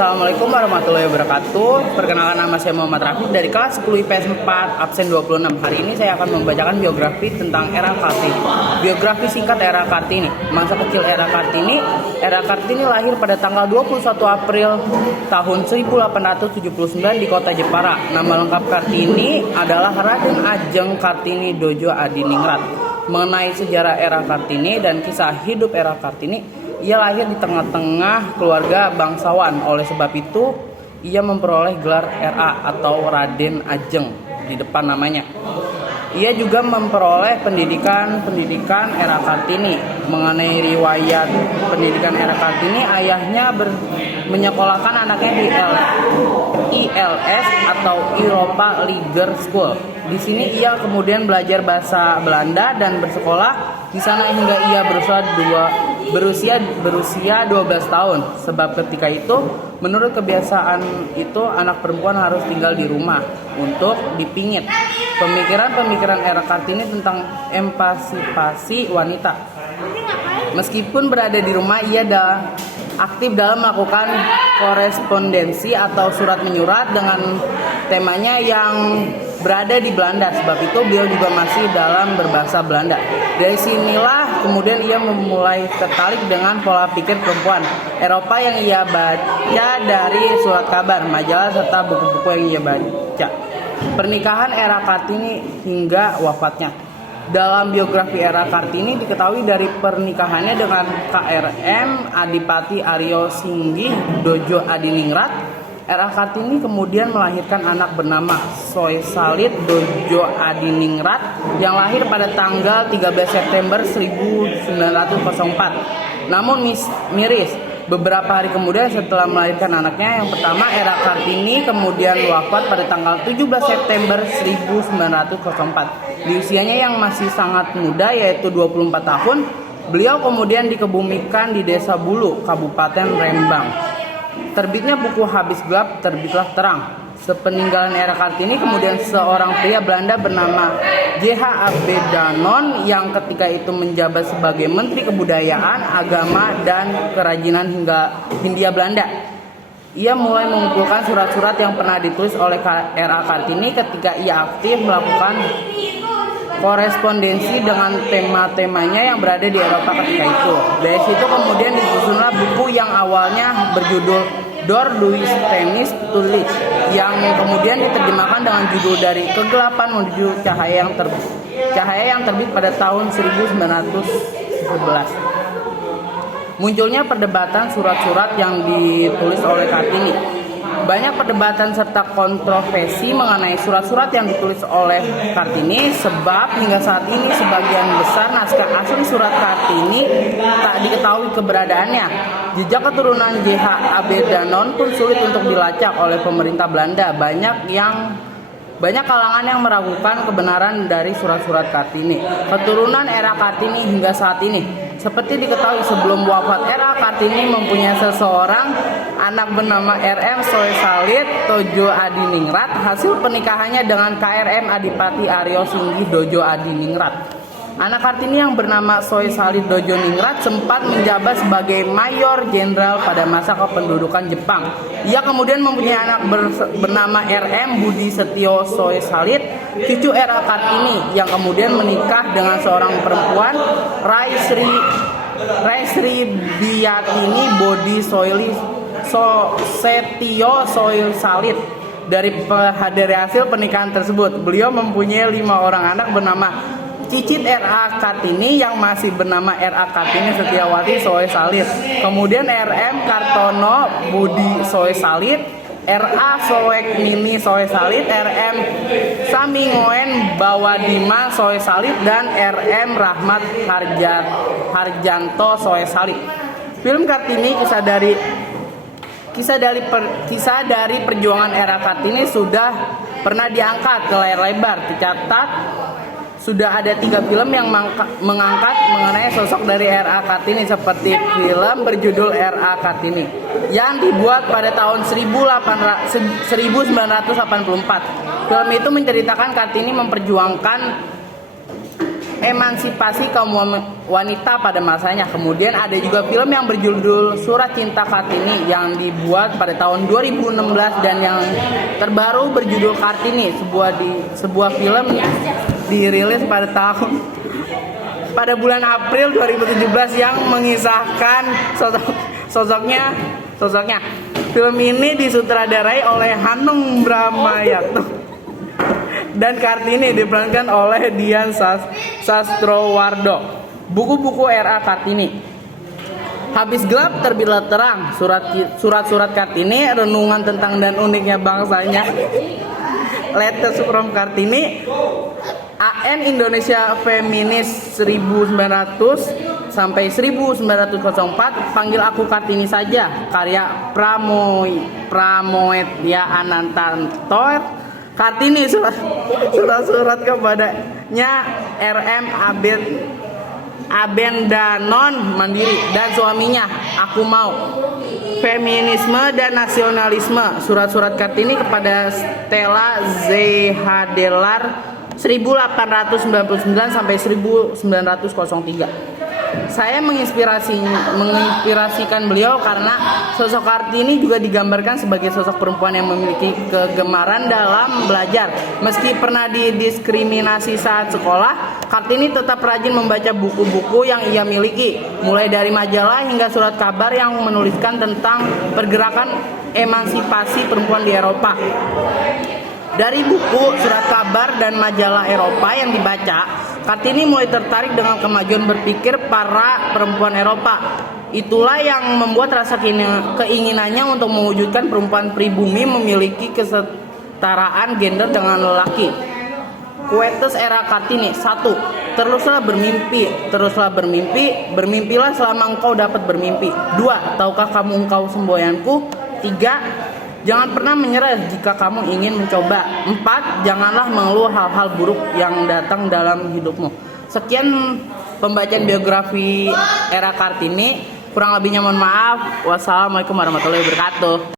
Assalamualaikum warahmatullahi wabarakatuh. Perkenalkan, nama saya Muhammad Rafiq dari kelas 10 IPS 4 absen 26. Hari ini saya akan membacakan biografi tentang Era Kartini. Biografi singkat Era Kartini. Masa kecil Era Kartini. Era Kartini lahir pada tanggal 21 April tahun 1879 di kota Jepara. Nama lengkap Kartini adalah Raden Ajeng Kartini Dojo Adiningrat. Mengenai sejarah Era Kartini dan kisah hidup Era Kartini, ia lahir di tengah-tengah keluarga bangsawan. Oleh sebab itu, ia memperoleh gelar RA atau Raden Ajeng di depan namanya. Ia juga memperoleh pendidikan Era Kartini. Mengenai riwayat pendidikan Era Kartini, ayahnya menyekolahkan anaknya di ILS atau Europa Liger School. Di sini ia kemudian belajar bahasa Belanda dan bersekolah di sana hingga ia berusia 12 tahun. Sebab ketika itu, menurut kebiasaan itu, anak perempuan harus tinggal di rumah untuk dipingit. Pemikiran Era Kartini tentang emansipasi wanita. Meskipun berada di rumah, ia aktif dalam melakukan korespondensi atau surat menyurat dengan temanya yang berada di Belanda. Sebab itu beliau juga masih dalam berbahasa Belanda. Dari sinilah kemudian ia mulai tertarik dengan pola pikir perempuan Eropa yang ia baca dari surat kabar, majalah, serta buku-buku yang ia baca. Pernikahan Era Kartini hingga wafatnya. Dalam biografi Era Kartini diketahui dari pernikahannya dengan KRM Adipati Aryo Singgih Dojo Adiningrat. Era Kartini kemudian melahirkan anak bernama Soe Salit Dojo Adiningrat yang lahir pada tanggal 13 September 1904. Namun miris, beberapa hari kemudian setelah melahirkan anaknya yang pertama, Era Kartini kemudian wafat pada tanggal 17 September 1904. Di usianya yang masih sangat muda, yaitu 24 tahun, beliau kemudian dikebumikan di Desa Bulu, Kabupaten Rembang. Terbitnya buku Habis Gelap, Terbitlah Terang. Sepeninggalan Era Kartini, kemudian seorang pria Belanda bernama J.H. Abedanon yang ketika itu menjabat sebagai Menteri Kebudayaan, Agama, dan Kerajinan Hindia Belanda. Ia mulai mengumpulkan surat-surat yang pernah ditulis oleh Era Kartini ketika ia aktif melakukan korespondensi dengan tema-temanya yang berada di Eropa ketika itu. Dari situ kemudian disusunlah buku yang awalnya berjudul Dor Duis Tenis Tulis, yang kemudian diterjemahkan dengan judul Dari Kegelapan Menuju Cahaya yang terbit pada tahun 1911. Munculnya perdebatan surat-surat yang ditulis oleh Kartini. Banyak perdebatan serta kontroversi mengenai surat-surat yang ditulis oleh Kartini, sebab hingga saat ini sebagian besar naskah asli surat Kartini tak diketahui keberadaannya. Jejak keturunan J.H. Abedanon pun sulit untuk dilacak oleh pemerintah Belanda. Banyak kalangan yang meragukan kebenaran dari surat-surat Kartini. Keturunan Era Kartini hingga saat ini. Seperti diketahui, sebelum wafat Era Kartini mempunyai seseorang anak bernama RM Soe Salit Dojo Adiningrat. Hasil pernikahannya dengan KRM Adipati Aryo Singgih Dojo Adiningrat. Anak Kartini yang bernama Soe Salit Dojo Ningrat sempat menjabat sebagai mayor jenderal pada masa kependudukan Jepang. Ia kemudian mempunyai anak bernama RM Budi Setio Soe Salit, cucu Era Kartini, yang kemudian menikah dengan seorang perempuan, Rai Sri Biatini Bodi Setio Soe Salit. Dari hasil pernikahan tersebut, beliau mempunyai 5 orang anak bernama Cicit R.A. Kartini yang masih bernama R.A. Kartini Setiawati Soe Salit. Kemudian RM Kartono Budi Soe Salit, R.A. Soek Nini Soe Salit, RM Samingoen Bawadima Soe Salit, dan RM Rahmat Harjanto Soe Salit. Film Kartini kisah dari perjuangan Era Kartini sudah pernah diangkat ke layar lebar. Tercatat sudah ada 3 film yang mengangkat mengenai sosok dari R.A. Kartini, seperti film berjudul R.A. Kartini yang dibuat pada tahun 1984. Film itu menceritakan Kartini memperjuangkan emansipasi kaum wanita pada masanya. Kemudian ada juga film yang berjudul Surat Cinta Kartini yang dibuat pada tahun 2016 dan yang terbaru berjudul Kartini, sebuah film dirilis pada bulan April 2017 yang mengisahkan sosoknya. Film ini disutradarai oleh Hanung Bramantyo dan Kartini diperankan oleh Dian Sastrowardo. Buku-buku R.A. Kartini. Habis gelap terbitlah terang. Surat-surat Kartini, renungan tentang dan uniknya bangsanya. Letters from Kartini. AN Indonesia Feminis 1900 sampai 1904. Panggil aku Kartini saja. Karya Pramoedya Anantanto. Kartini, surat kepadanya RM Abendanon Mandiri dan suaminya. Aku mau. Feminisme dan nasionalisme. Surat-surat Kartini kepada Stella Zehhadelar 1899 sampai 1903. Saya menginspirasikan beliau karena sosok Kartini juga digambarkan sebagai sosok perempuan yang memiliki kegemaran dalam belajar. Meski pernah didiskriminasi saat sekolah, Kartini tetap rajin membaca buku-buku yang ia miliki, mulai dari majalah hingga surat kabar yang menuliskan tentang pergerakan emansipasi perempuan di Eropa. Dari buku, surat kabar, dan majalah Eropa yang dibaca, Kartini mulai tertarik dengan kemajuan berpikir para perempuan Eropa. Itulah yang membuat rasa keinginannya untuk mewujudkan perempuan pribumi memiliki kesetaraan gender dengan lelaki. Quotes era Kartini. 1. Teruslah bermimpi, bermimpilah selama engkau dapat bermimpi. 2. Tahukah kamu engkau semboyanku? 3. Jangan pernah menyerah jika kamu ingin mencoba. 4. Janganlah mengeluh hal-hal buruk yang datang dalam hidupmu. Sekian pembacaan biografi era Kartini. Kurang lebihnya mohon maaf. Wassalamualaikum warahmatullahi wabarakatuh.